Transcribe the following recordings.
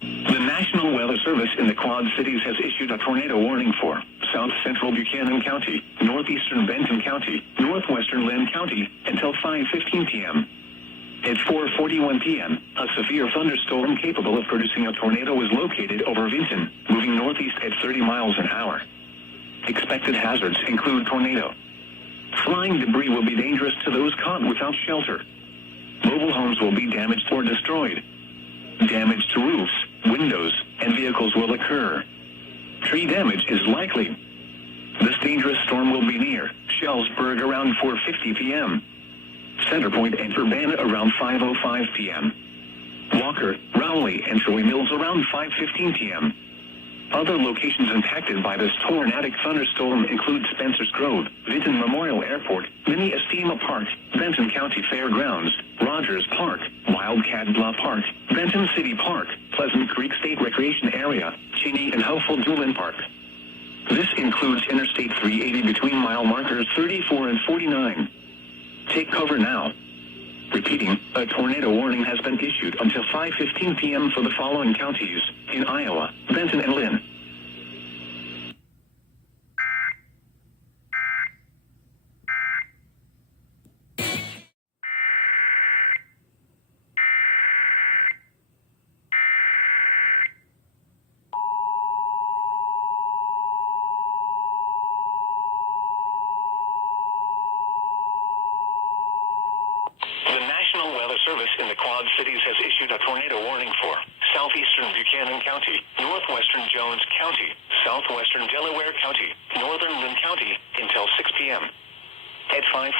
The National Weather Service in the Quad Cities has issued a tornado warning for south central Buchanan County, northeastern Benton County, northwestern Lynn County until 5:15 p.m. At 4:41 p.m., a severe thunderstorm capable of producing a tornado was located over Vinton, moving northeast at 30 miles an hour. Expected hazards include tornado. Flying debris will be dangerous to those caught without shelter. Mobile homes will be damaged or destroyed. Damage to roofs, windows, and vehicles will occur. Tree damage is likely. This dangerous storm will be near Shellsburg around 4:50 p.m. Centerpoint and Urbana around 5:05 p.m. Walker, Rowley, and Troy Mills around 5:15 p.m. Other locations impacted by this tornadic thunderstorm include Spencer's Grove, Vinton Memorial Airport, Mini Estima Park, Benton County Fairgrounds, Rogers Park, Wildcat Bluff Park, Benton City Park, Pleasant Creek State Recreation Area, Cheney and Hopeful Doolin Park. This includes Interstate 380 between mile markers 34 and 49. Take cover now. Repeating, a tornado warning has been issued until 5:15 p.m. for the following counties in Iowa, Benton and Lynn. The National Weather Service in the Quad Cities has issued a tornado warning for southeastern Buchanan County, northwestern Jones County, southwestern Delaware County, northern Lynn County until 6 p.m. At 5:14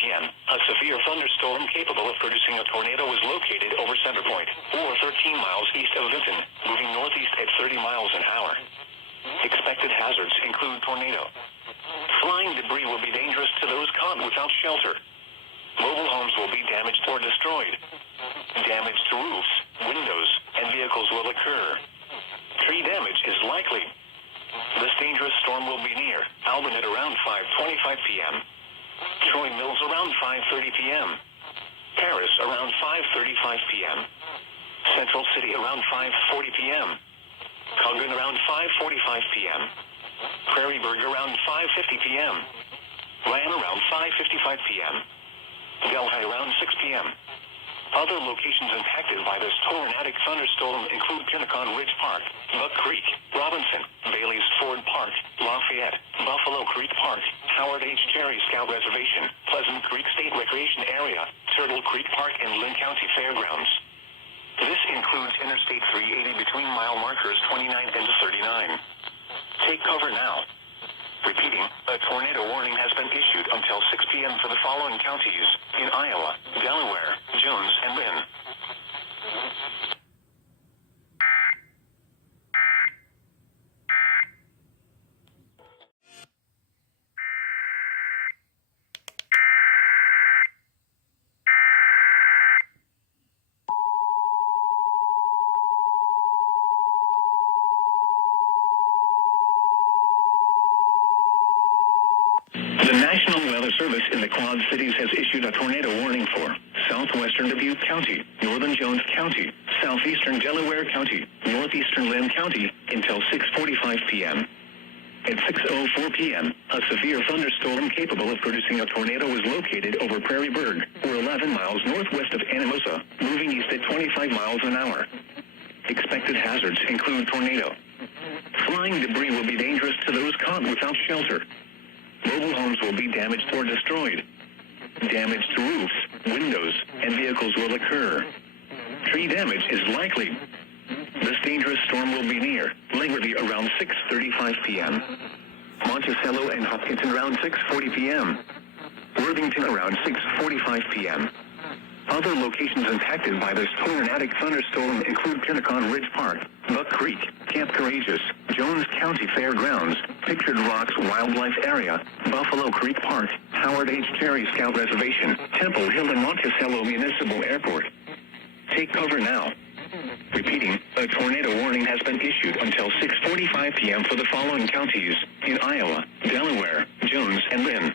p.m., a severe thunderstorm capable of producing a tornado was located over Centerpoint, or 13 miles east of Vinton, moving northeast at 30 miles an hour. Expected hazards include tornado. Flying debris will be dangerous to those caught without shelter. Mobile homes will be damaged or destroyed. Damage to roofs, windows, and vehicles will occur. Tree damage is likely. This dangerous storm will be near Albany at around 5:25 p.m., Troy Mills around 5:30 p.m., Paris around 5:35 p.m., Central City around 5:40 p.m., Coggan around 5:45 p.m., Prairieburg around 5:50 p.m., Lamb around 5:55 p.m., Delhi around 6 p.m. Other locations impacted by this tornadic thunderstorm include Pinnacon Ridge Park, Buck Creek, Robinson, Bailey's Ford Park, Lafayette, Buffalo Creek Park, Howard H. Cherry Scout Reservation, Pleasant Creek State Recreation Area, Turtle Creek Park, and Lynn County Fairgrounds. This includes Interstate 380 between mile markers 29 and 39. Take cover now. Repeating, a tornado warning has been issued until 6 p.m. for the following counties in Iowa, Delaware, Jones, and Lynn. The National Weather Service in the Quad Cities has issued a tornado warning for southwestern Dubuque County, northern Jones County, southeastern Delaware County, northeastern Lynn County until 6:45 p.m. At 6:04 p.m., a severe thunderstorm capable of producing a tornado was located over Prairieburg, or 11 miles northwest of Anamosa, moving east at 25 miles an hour. Expected hazards include tornado. Flying debris will be dangerous to those caught without shelter. Mobile homes will be damaged or destroyed. Damage to roofs, windows, and vehicles will occur. Tree damage is likely. This dangerous storm will be near Langerty around 6:35 p.m., Monticello and Hopkinton around 6:40 p.m., Worthington around 6:45 p.m. Other locations impacted by this tornadic thunderstorm include Pinnacon Ridge Park, Buck Creek, Camp Courageous, Jones County Fairgrounds, Pictured Rocks Wildlife Area, Buffalo Creek Park, Howard H. Cherry Scout Reservation, Temple Hill and Monticello Municipal Airport. Take cover now. Repeating, a tornado warning has been issued until 6:45 p.m. for the following counties in Iowa, Delaware, Jones, and Lynn.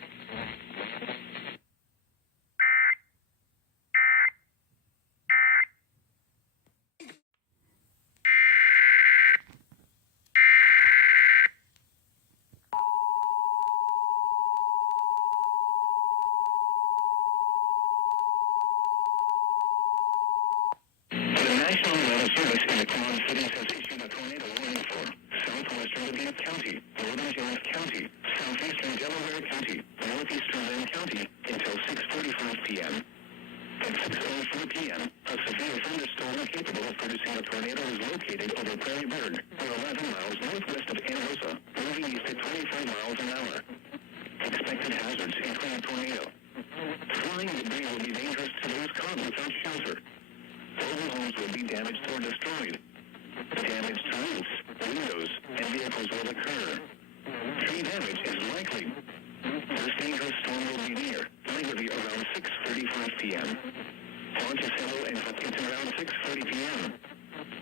Monticello and Hopkinton around 6:40 p.m.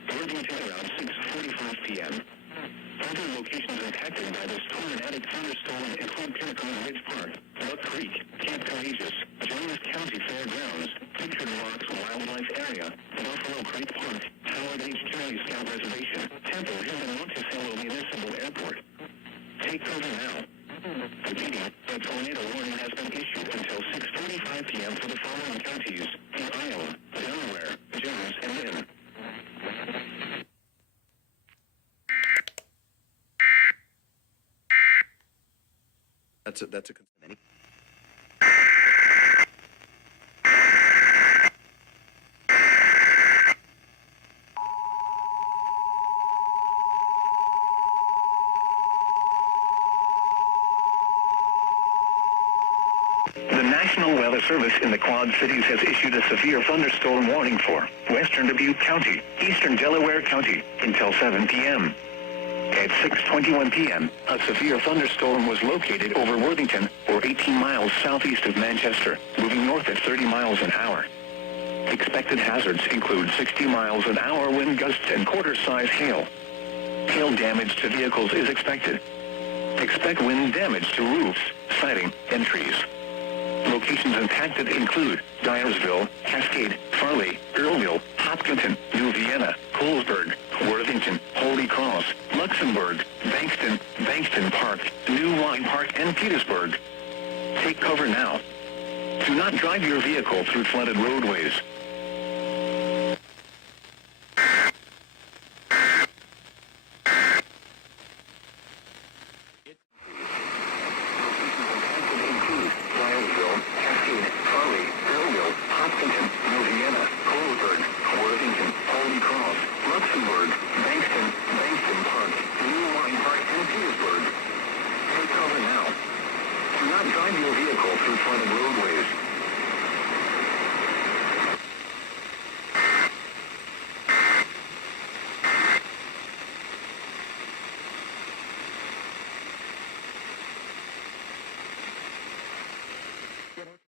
Worthington around 6:45 p.m. Other locations impacted by this tornadic thunderstorm include Pinnacle and Ridge Park, Buck Creek, Camp Courageous, Jones County Fairgrounds, Pictured Rocks Wildlife Area, Buffalo Creek Park, Howard H. Terry Scout Reservation, Temple Hill and Monticello Municipal Airport. Take cover now. Repeating, a tornado warning has been issued until 6:45 p.m. for the following counties in Iowa, Delaware, Jones, and Lynn. That's a concern. The National Weather Service in the Quad Cities has issued a severe thunderstorm warning for western Dubuque County, eastern Delaware County, until 7 p.m. At 6:21 p.m., a severe thunderstorm was located over Worthington, or 18 miles southeast of Manchester, moving north at 30 miles an hour. Expected hazards include 60 miles an hour wind gusts and quarter-size hail. Hail damage to vehicles is expected. Expect wind damage to roofs, siding, and trees. Locations impacted include Dyersville, Cascade, Farley, Earlville, Hopkinton, New Vienna, Colesburg, Worthington, Holy Cross, Luxembourg, Bankston Park, New Wine Park, and Petersburg. Take cover now. Do not drive your vehicle through flooded roadways.